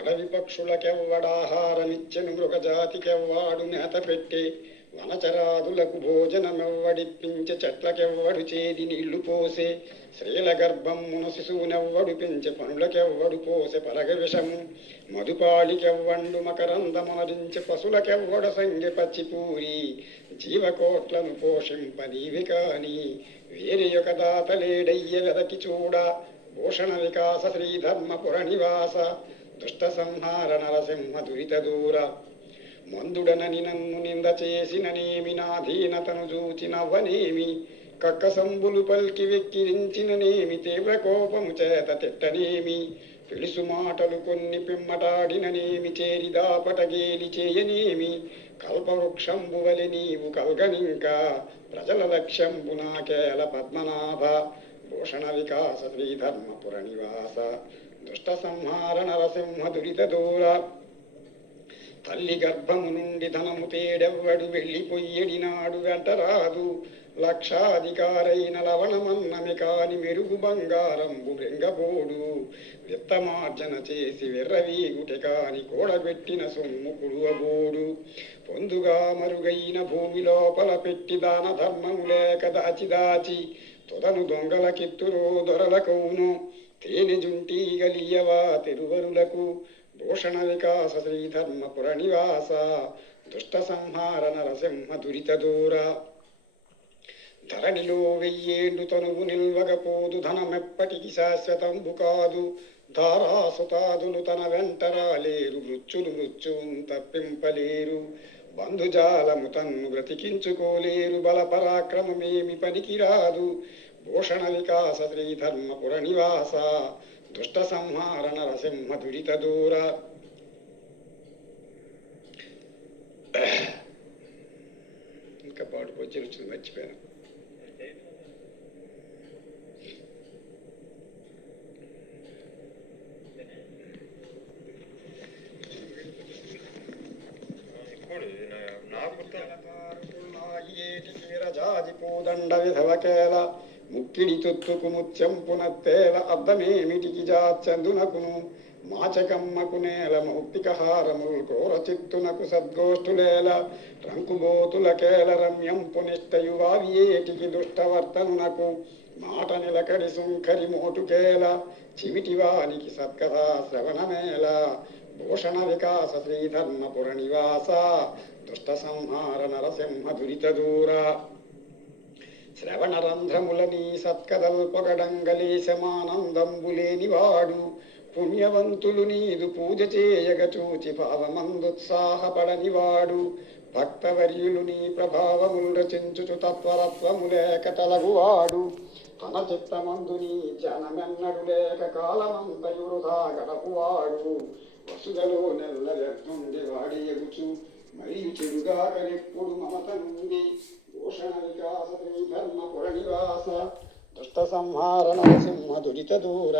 అడవి పక్షులకెవ్వడాహారమిచ్చెను మృగజాతికెవ్వాడు మేత పెట్టే వనచరాదులకు భోజనమెవ్వడిప్పించె చెట్లకెవ్వడు చేది నీళ్లు పోసే స్త్రీల గర్భమ్మున శిశువునెవ్వడు పెంచె పనులకెవ్వడు పోసె పరగ విషము మధుపాళికెవ్వండు మకరందమనరించె పశులకెవ్వడ సంగె పచ్చిపూరి జీవకోట్లను పోషింపనీవి కాని వేరే ఒక దాతలేడయ్య వెదకి చూడ భూషణ వికాస శ్రీధర్మపుర నివాస దుష్ట సంహార నరసింహ దురిత దూర మందుడనని నన్ను నింద చేసిననేమి నాధీనతను చూచి నవ్వనేమి కక్కసంబులు పల్కి వెక్కిరించిననేమి తీవ్ర కోపము చేత తిట్టనేమి పిలుసు మాటలు కొన్ని పిమ్మటాడిననేమి చేరిదాపటగేలి చేయనేమి కల్పవృక్షంబు వలె నీవు కల్గనింకా ప్రజల లక్ష్యంబు నాకేల పద్మనాభ భూషణ వికాస శ్రీధర్మపుర నివాస దుష్ట సంహార నరసింహ దురిత దూర తల్లి గర్భము నుండి ధనము తేడెవ్వడు వెళ్ళిపోయ్యడినాడు వెంటరాదు లక్షాధికారైన లవణమన్నమి కాని మెరుగు బంగారంబు బెంగబోడు విత్తమార్జన చేసి వెర్రవీగుటె కాని కూడబెట్టిన సొమ్ము కుడువబోడు పొందుగా మరుగైన భూమి లోపల పెట్టి దాన ధర్మము లేక దాచి దాచి తొదను దొంగలకెత్తురో దొరలకౌను తేనె జుంటీగలియవా తిరువరులకు భూషణ వికాస శ్రీధర్మపుర నివాస దుష్ట సంహార నరసింహ దురిత దూర ధరణిలో వెయ్యేండు తనువు నిల్వగపోదు ధనమెప్పటికి శాశ్వతంబు కాదు ధారాసుతాదులు తన వెంటరాలేరు మృత్యులు మృత్యువును తప్పింపలేరు బంధుజాలము తన్ను బ్రతికించుకోలేరు బల పరాక్రమమేమి పనికిరాదు భూషణ వికాస శ్రీధర్మపుర నివాస దుష్ట సంహార నరసింహ దురిత దూర ఇంకా పాటు వచ్చిన మర్చిపోయాను. పూదండ విధవకేల ముక్కిడి తొత్తుకు ముత్యంపునత్తేల అద్దమేమిటికి జాచందునకును మాచకమ్మకు నేల మౌక్తికహారముల్ కోర చిత్తునకు సద్గోష్ఠులేల రంకుబోతులకేల రమ్యంపు నిష్టయువావి ఏటికి దుష్టవర్తనునకు మాట నిలకడి సుంకరి మోటుకేల చివిటివానికి సత్కథా శ్రవణమేల భూషణ వికాస శ్రీధర్మపుర నివాస దుష్ట సంహార నరసింహ దురిత దూర శ్రవణరంధ్రములని సత్కదల్పగడంగలేశమానందంబులేనివాడు పుణ్యవంతులు నీదు పూజ చేయగ చూచి భావమందుత్సాహపడనివాడు భక్తవర్యులు నీ ప్రభావములు రచించుచు తత్వరత్వము లేక తలగువాడు తన చిత్తమందు నీ జనమెన్నడు లేక కాలమంతయు వృధా గడపువాడు వసుదలో నెల్ల వ్యర్థుండి వాడి ఎగుచు మరియు చెడుగాకనెప్పుడు మమత నుండి భూషణ వికాస శ్రీధర్మపుర నివాస దుష్ట సంహార నరసింహ దురిత దూర